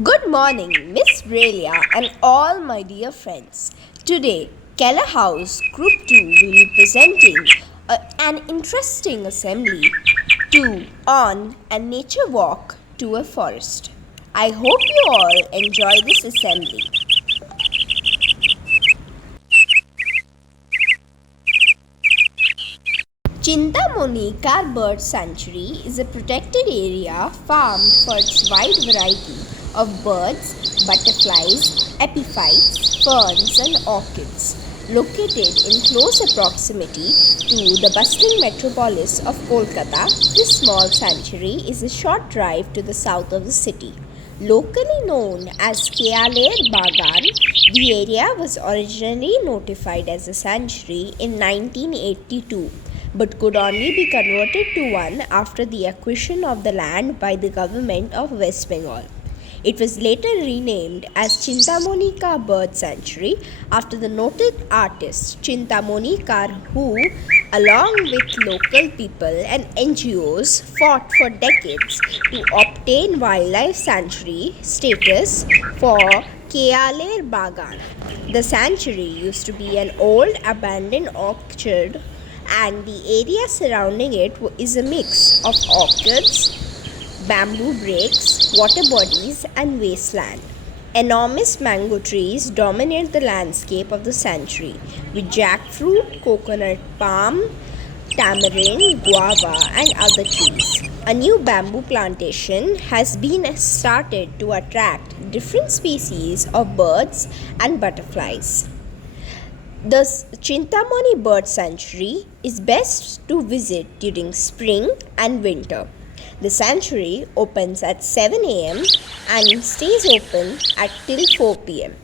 Good morning, Miss Bralia and all my dear friends. Today, Keller House Group 2 will be presenting an interesting assembly on a nature walk to a forest. I hope you all enjoy this assembly. Chintamani Bird Sanctuary is a protected area farmed for its wide variety of birds, butterflies, epiphytes, ferns and orchids. Located in close proximity to the bustling metropolis of Kolkata, this small sanctuary is a short drive to the south of the city. Locally known as Kealer Bagan, the area was originally notified as a sanctuary in 1982 but could only be converted to one after the acquisition of the land by the government of West Bengal. It was later renamed as Chintamani Bird Sanctuary after the noted artist Chintamani who, along with local people and NGOs, fought for decades to obtain wildlife sanctuary status for Kealer Bagan. The sanctuary used to be an old abandoned orchard, and the area surrounding it is a mix of orchids, bamboo breaks, water bodies, and wasteland. Enormous mango trees dominate the landscape of the sanctuary, with jackfruit, coconut palm, tamarind, guava, and other trees. A new bamboo plantation has been started to attract different species of birds and butterflies. The Chintamani Bird Sanctuary is best to visit during spring and winter. The sanctuary opens at 7 am and stays open at till 4 pm.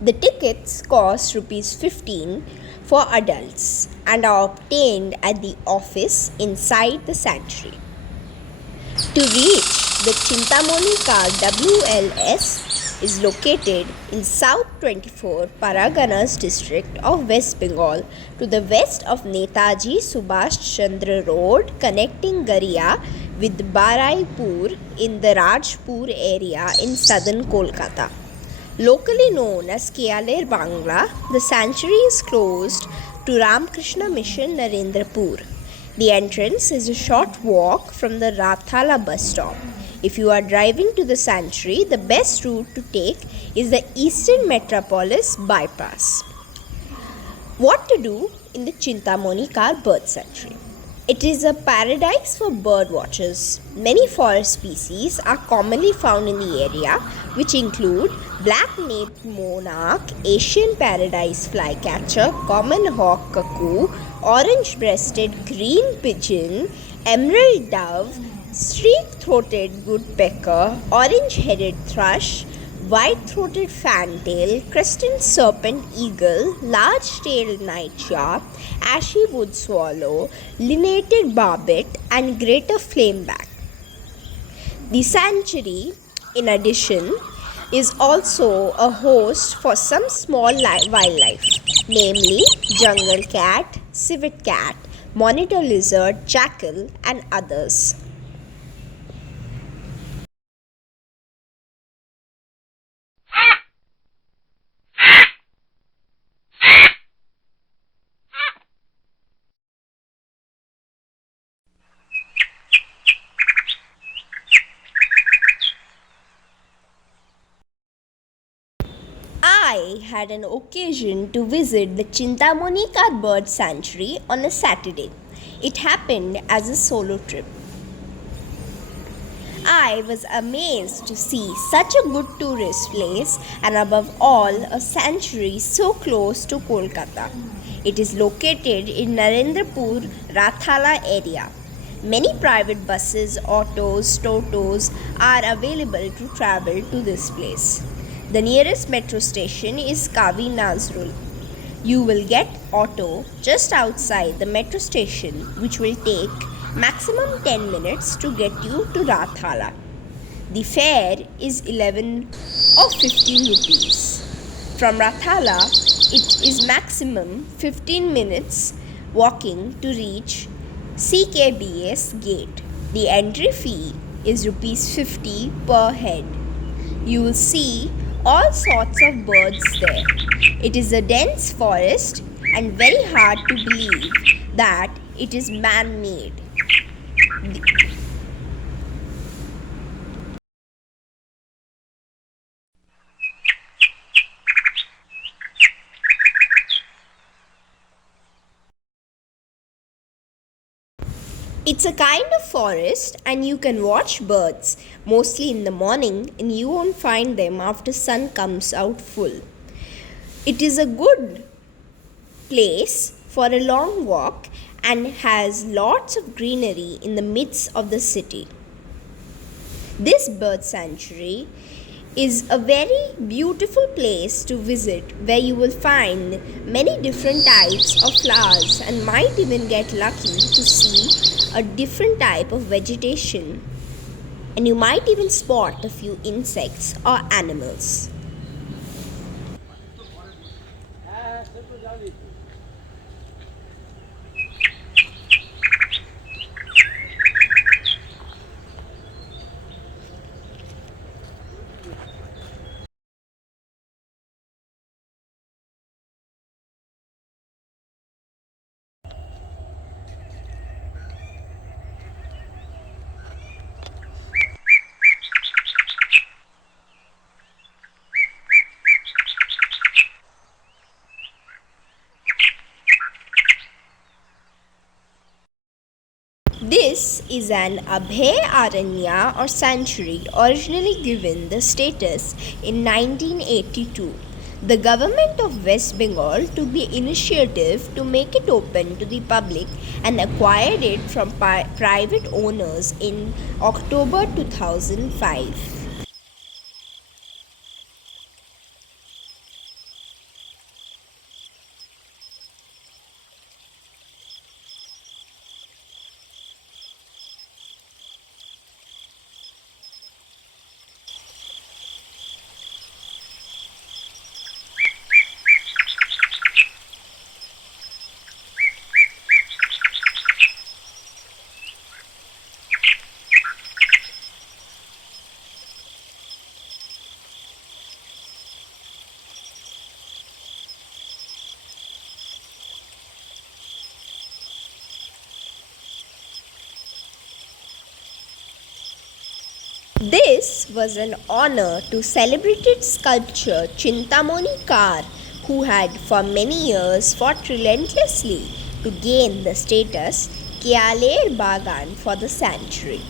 The tickets cost Rs 15 for adults and are obtained at the office inside the sanctuary. To reach the Chintamani WLS is located in South 24 Paraganas district of West Bengal to the west of Netaji Subhash Chandra Road connecting Garia with Baraipur in the Rajpur area in southern Kolkata. Locally known as Kealer Bangla, the sanctuary is closed to Ramakrishna Mission Narendrapur. The entrance is a short walk from the Rathala bus stop. If you are driving to the sanctuary, the best route to take is the Eastern Metropolis bypass. What to do in the Chintamani Bird Sanctuary? It is a paradise for bird watchers. Many forest species are commonly found in the area, which include black-naped monarch, Asian paradise flycatcher, common hawk cuckoo, orange-breasted green pigeon, emerald dove, streak-throated woodpecker, orange-headed thrush, white-throated fantail, crested serpent eagle, large-tailed nightjar, ashy wood swallow, lineated barbet, and greater flameback. The sanctuary, in addition, is also a host for some small wildlife, namely jungle cat, civet cat, monitor lizard, jackal, and others. I had an occasion to visit the Chintamani Bird Sanctuary on a Saturday. It happened as a solo trip. I was amazed to see such a good tourist place and above all a sanctuary so close to Kolkata. It is located in Narendrapur, Rathala area. Many private buses, autos, totos are available to travel to this place. The nearest metro station is Kavi Nazrul. You will get auto just outside the metro station, which will take maximum 10 minutes to get you to Rathala. The fare is 11 or 15 rupees. From Rathala, it is maximum 15 minutes walking to reach CKBS gate. The entry fee is Rs 50 per head. You will see all sorts of birds there. It is a dense forest and very hard to believe that it is man made. It's a kind of forest and you can watch birds mostly in the morning and you won't find them after sun comes out full. It is a good place for a long walk and has lots of greenery in the midst of the city. This bird sanctuary is a very beautiful place to visit where you will find many different types of flowers and might even get lucky to see a different type of vegetation. And you might even spot a few insects or animals. This is an Abhay Aranya or sanctuary originally given the status in 1982. The government of West Bengal took the initiative to make it open to the public and acquired it from private owners in October 2005. This was an honor to celebrated sculptor Chintamani Kar, who had for many years fought relentlessly to gain the status Kyaleer Bagan for the sanctuary.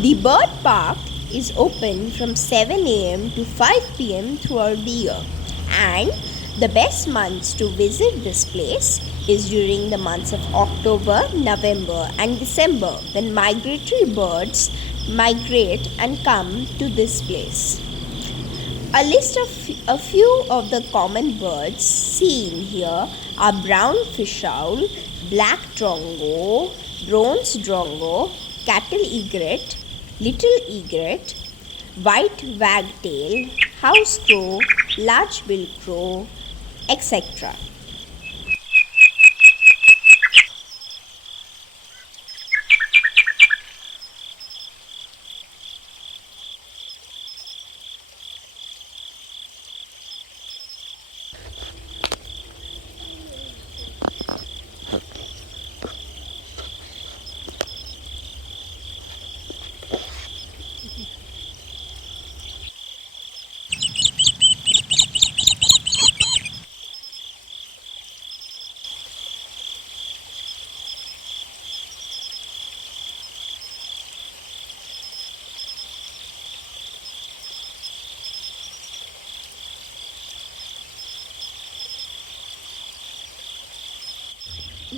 The bird park is open from 7 am to 5 pm throughout the year, and the best months to visit this place is during the months of October, November, and December when migratory birds migrate and come to this place. A list of a few of the common birds seen here are brown fish owl, black drongo, bronze drongo, cattle egret, little egret, white wagtail, house crow, large-billed crow, etc.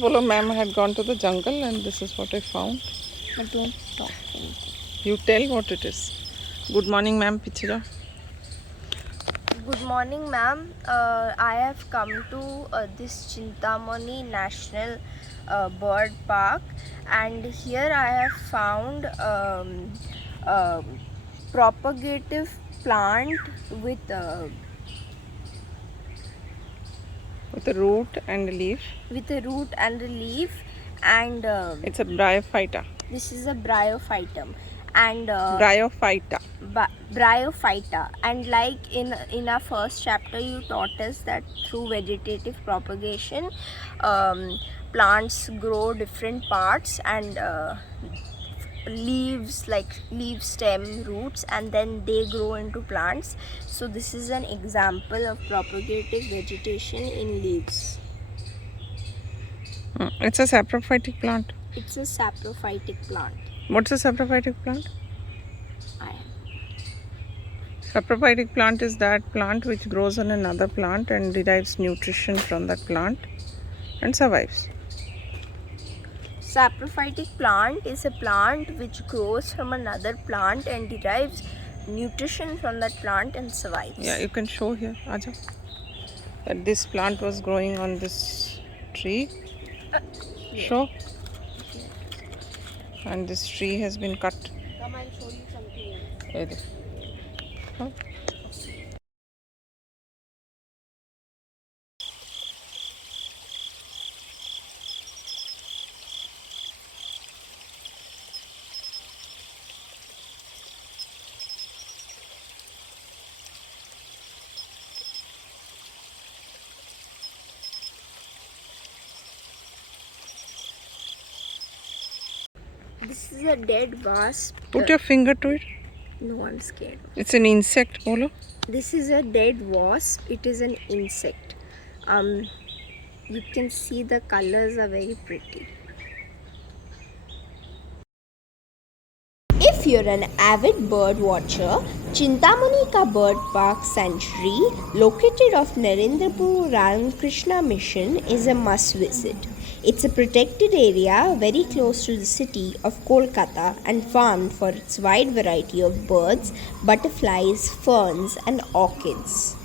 Bolo, ma'am had gone to the jungle and this is what I found. But don't talk. You tell what it is. Good morning, ma'am. Pichira. Good morning, ma'am. I have come to this Chintamani National Bird Park, and here I have found a propagative plant with With a root and a leaf. a root and a leaf, and It's a bryophyta. this is a bryophytum, and Bryophyta. bryophyta, and like in our first chapter you taught us that through vegetative propagation plants grow different parts, and leaves, like leaf stem, roots, and then they grow into plants. So this is an example of propagative vegetation in leaves. It's a saprophytic plant. It's a saprophytic plant. What's a saprophytic plant? I Saprophytic plant is that plant which grows on another plant and derives nutrition from that plant and survives. Saprophytic plant is a plant which grows from another plant and derives nutrition from that plant and survives. Yeah, you can show here, Aja, that this plant was growing on this tree. Show. And this tree has been cut. Come, I'll show you something else. There. Huh? This is a dead wasp. Put your finger to it. No, I'm scared. It's an insect, Bolo. This is a dead wasp. It is an insect. You can see the colors are very pretty. If you're an avid bird watcher, Chintamani Ka Bird Park Sanctuary, located off Narendrapur Ramakrishna Mission, is a must visit. It's a protected area very close to the city of Kolkata and famed for its wide variety of birds, butterflies, ferns, and orchids.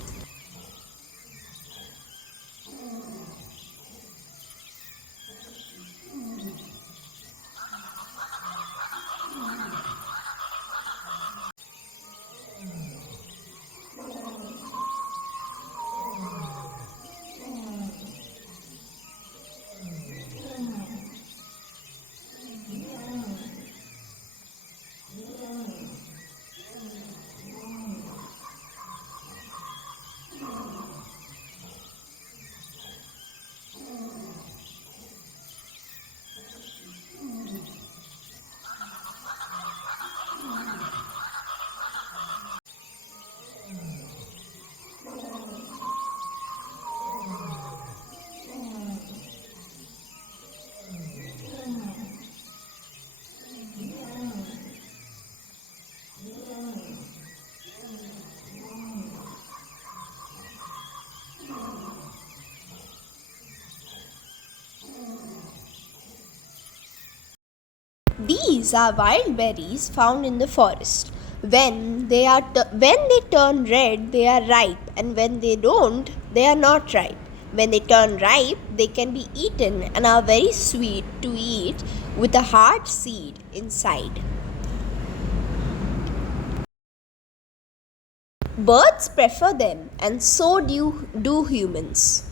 These are wild berries found in the forest. When they turn red, they are ripe, and when they don't, they are not ripe. When they turn ripe, they can be eaten and are very sweet to eat with a hard seed inside. Birds prefer them, and so do humans.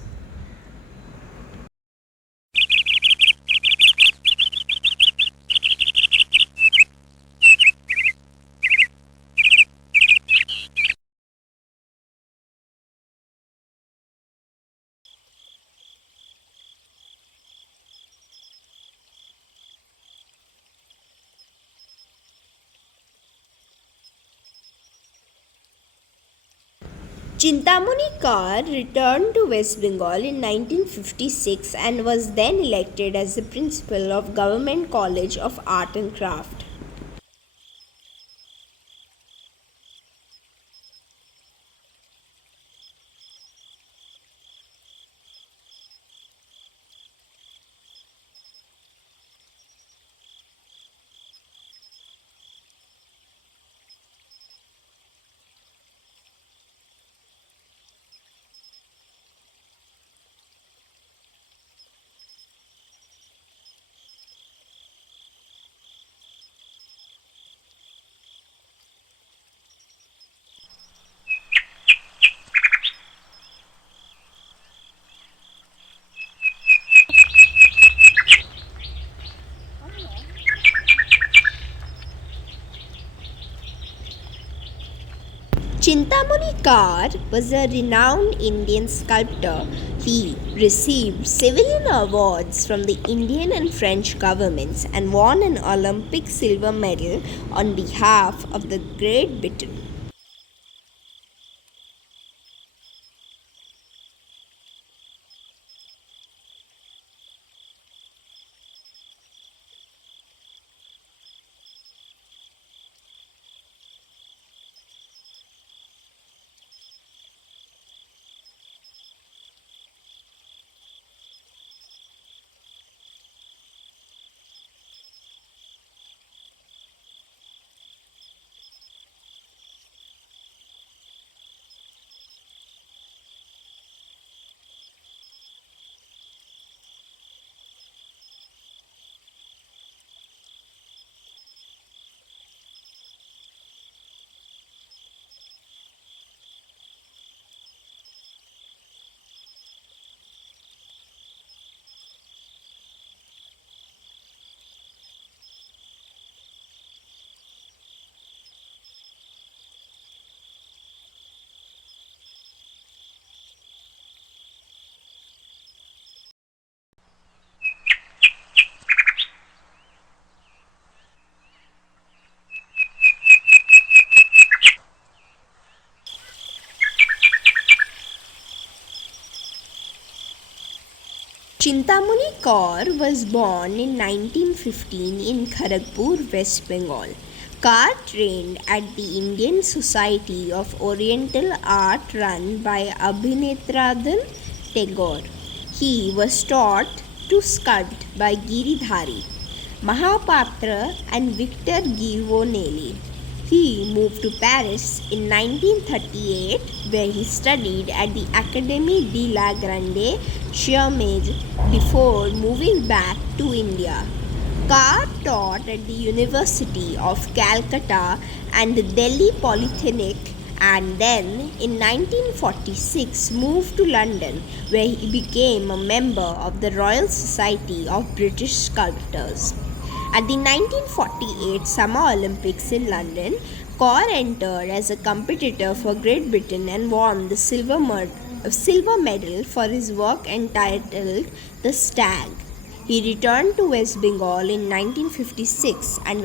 Chintamani Kar returned to West Bengal in 1956 and was then elected as the principal of Government College of Art and Craft. Chintamani Kar was a renowned Indian sculptor. He received civilian awards from the Indian and French governments and won an Olympic silver medal on behalf of the Great Britain. Chintamani Kaur was born in 1915 in Kharagpur, West Bengal. Kaur trained at the Indian Society of Oriental Art run by Abhinetradhan Tagore. He was taught to sculpt by Giridhari Mahapatra and Victor Givonelli. He moved to Paris in 1938 where he studied at the Académie de la Grande Chimère before moving back to India. Kaur taught at the University of Calcutta and the Delhi Polytechnic and then in 1946 moved to London where he became a member of the Royal Society of British Sculptors. At the 1948 Summer Olympics in London, Kaur entered as a competitor for Great Britain and won the silver medal for his work entitled The Stag. He returned to West Bengal in 1956 and